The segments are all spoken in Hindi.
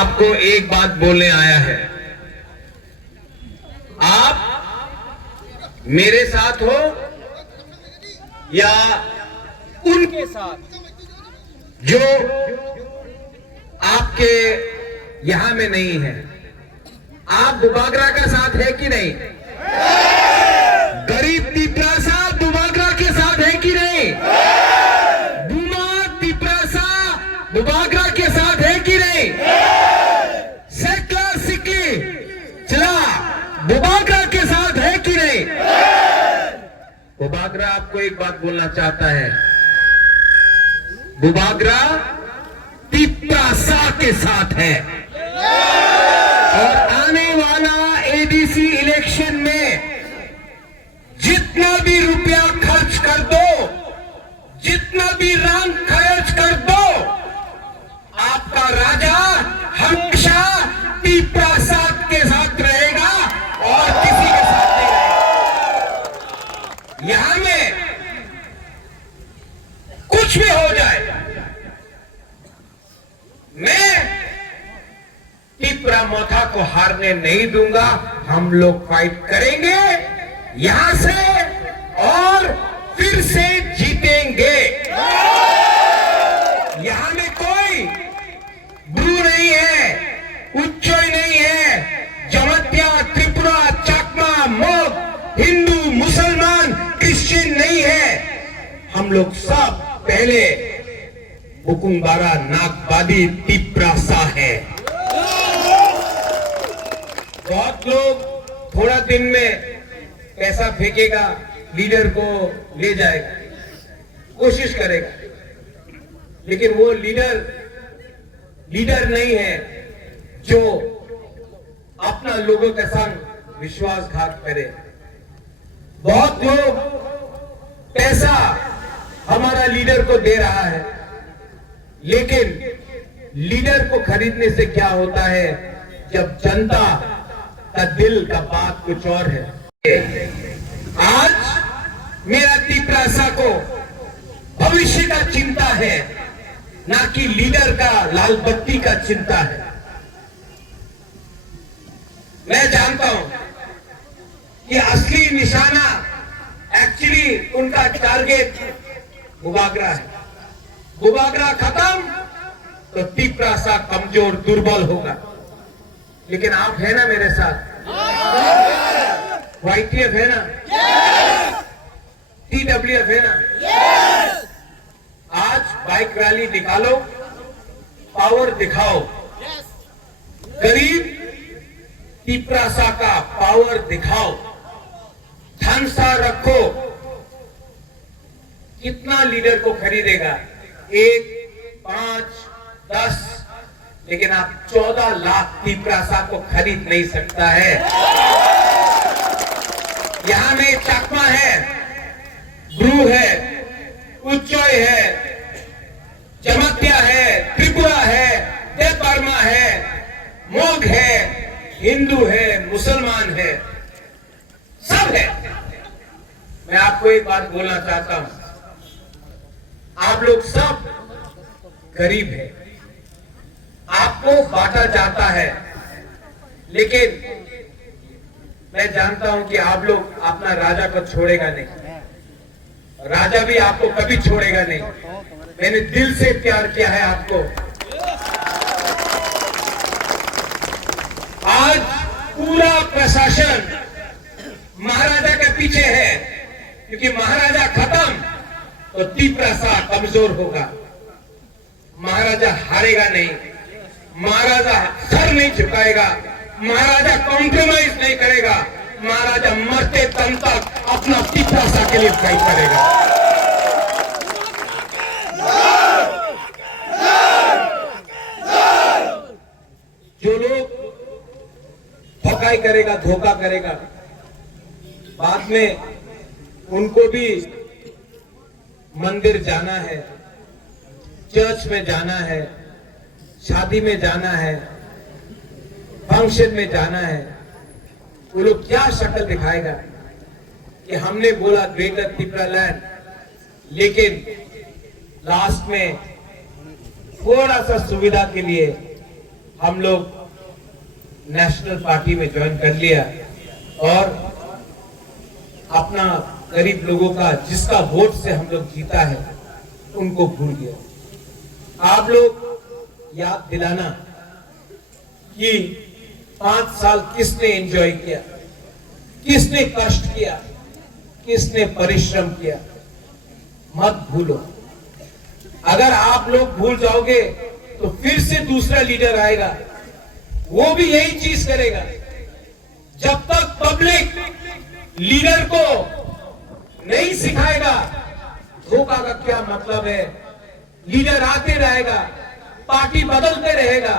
आपको एक बात बोलने आया है। आप मेरे साथ हो या उनके साथ जो आपके यहां में नहीं है। आप दुबागरा का साथ है कि नहीं? गरीब तिपरासा दुबागरा के साथ है कि नहीं? दुमा तिपरासा दुबागरा के साथ है कि नहीं? सेक्युलर सिक्की चला दुबागरा के साथ है कि नहीं? दुबागरा आपको एक बात बोलना चाहता है, दुबागरा तिपरासा के साथ है और आने वाला एडीसी इलेक्शन में जितना भी रुपया खर्च कर दो, जितना भी रंग खर्च कर दो, आपका राजा हमेशा तिपरासा के साथ रहेगा और किसी के साथ नहीं रहेगा। यहां में कुछ भी हो जाए, मैं तिपरा मोथा को हारने नहीं दूंगा। हम लोग फाइट करेंगे यहां से और फिर से जीतेंगे। यहां में कोई ब्रू नहीं है, उच्चोई नहीं है, जमत्या, त्रिपुरा, चकमा, मोग, हिंदू, मुसलमान, क्रिश्चियन नहीं है। हम लोग सब पहले बुकुंबारा नागबादी तिपरासा है। बहुत लोग थोड़ा दिन में पैसा फेंकेगा, लीडर को ले जाएगा, कोशिश करेगा, लेकिन वो लीडर नहीं है जो अपना लोगों के संग विश्वासघात करे। बहुत लोग पैसा हमारा लीडर को दे रहा है, लेकिन लीडर को खरीदने से क्या होता है जब जनता का दिल का बात कुछ और है। आज मेरा तिपरासा को भविष्य का चिंता है, ना कि लीडर का लाल बत्ती का चिंता है। मैं जानता हूं कि असली निशाना एक्चुअली उनका टारगेट बुबागरा है। बुबागरा खत्म तो तिपरासा कमजोर दुर्बल होगा। लेकिन आप है ना मेरे साथ? YTF है ना? TWF है ना? आज बाइक रैली निकालो, पावर दिखाओ, गरीब तिपरासा का पावर दिखाओ, धन सा रखो। कितना लीडर को खरीदेगा? 1, 5, 10, लेकिन आप 14 लाख तिपरासा को खरीद नहीं सकता है। यहां में चकमा है, ब्रू है, उच्चोय है, जमत्या है, त्रिपुरा है, देवबर्मा है, मोग है, हिंदू है, मुसलमान है, सब है। मैं आपको एक बात बोलना चाहता हूं, आप लोग सब गरीब हैं, आपको बांटा जाता है, लेकिन मैं जानता हूं कि आप लोग अपना राजा को छोड़ेगा नहीं, राजा भी आपको कभी छोड़ेगा नहीं। मैंने दिल से प्यार किया है आपको। आज पूरा प्रशासन महाराजा के पीछे है, क्योंकि महाराजा खत्म तो तिपरासा कमजोर होगा। महाराजा हारेगा नहीं, महाराजा सर नहीं झुकाएगा, महाराजा कॉम्प्रोमाइज नहीं करेगा, महाराजा मरते दम तक अपना तिपरासा के लिए फाइट करेगा। जो लोग ठकाई करेगा, धोखा करेगा, बाद में उनको भी मंदिर जाना है, चर्च में जाना है, शादी में जाना है, फंक्शन में जाना है। वो लोग क्या शक्ल दिखाएगा कि हमने बोला ग्रेटर त्रिपुरा लैंड, लेकिन लास्ट में थोड़ा सा सुविधा के लिए हम लोग नेशनल पार्टी में ज्वाइन कर लिया और अपना गरीब लोगों का जिसका वोट से हम लोग जीता है उनको भूल गया। आप लोग याद दिलाना कि 5 साल किसने एंजॉय किया, किसने कष्ट किया, किसने परिश्रम किया, मत भूलो। अगर आप लोग भूल जाओगे तो फिर से दूसरा लीडर आएगा, वो भी यही चीज करेगा। जब तक पब्लिक लीडर को नहीं सिखाएगा धोखा का क्या मतलब है, लीडर आते रहेगा, पार्टी बदलते रहेगा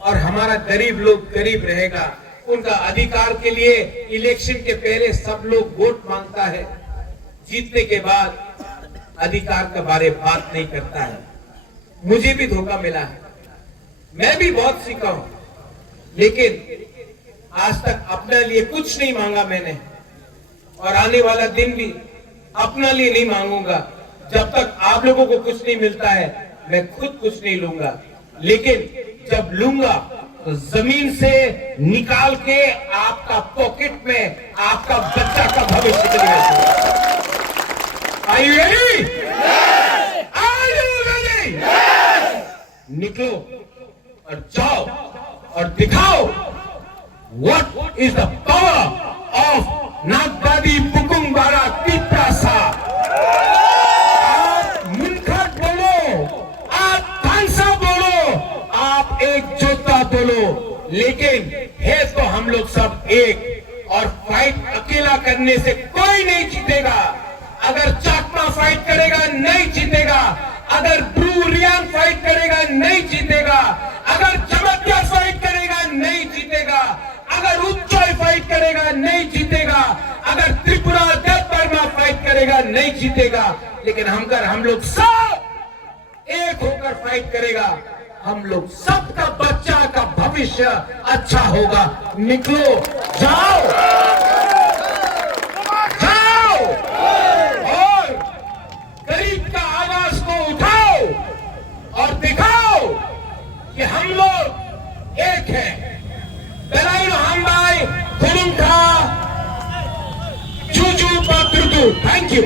और हमारा गरीब लोग गरीब रहेगा। उनका अधिकार के लिए इलेक्शन के पहले सब लोग वोट मांगता है, जीतने के बाद अधिकार के बारे में बात नहीं करता है। मुझे भी धोखा मिला है, मैं भी बहुत सीखा हूं, लेकिन आज तक अपने लिए कुछ नहीं मांगा मैंने और आने वाला दिन भी अपने लिए नहीं मांगूंगा। जब तक आप लोगों को कुछ नहीं मिलता है मैं खुद कुछ नहीं लूंगा, लेकिन जब लूंगा तो जमीन से निकाल के आपका पॉकेट में आपका बच्चा का भविष्य के लिए। Are you ready? Are you ready? निकलो और जाओ और दिखाओ what is the power of नागदादी बुकुंग बारा तिप्रासा। आप मुनखट बोलो, आप तानसा बोलो, आप एक जोता बोलो, लेकिन है तो हम लोग सब एक। और फाइट अकेला करने से कोई नहीं जीतेगा। अगर चाकमा फाइट करेगा नहीं जीतेगा, अगर ब्रू रियांग फाइट करेगा नहीं जीतेगा, अगर जमत्या फाइट करेगा नहीं जीतेगा, अगर उच्चोय फाइट करेगा नहीं जीतेगा, अगर त्रिपुरा देव बर्मा फाइट करेगा नहीं जीतेगा। लेकिन हम लोग सब एक होकर फाइट करेगा, हम लोग सबका बच्चा का भविष्य अच्छा होगा। निकलो, जाओ जाओ और गरीब का आवाज को उठाओ और दिखाओ कि हम लोग एक हैं। बेलाइनो हमबाई खुलुंखा चूचू पात्रुतु। Thank you.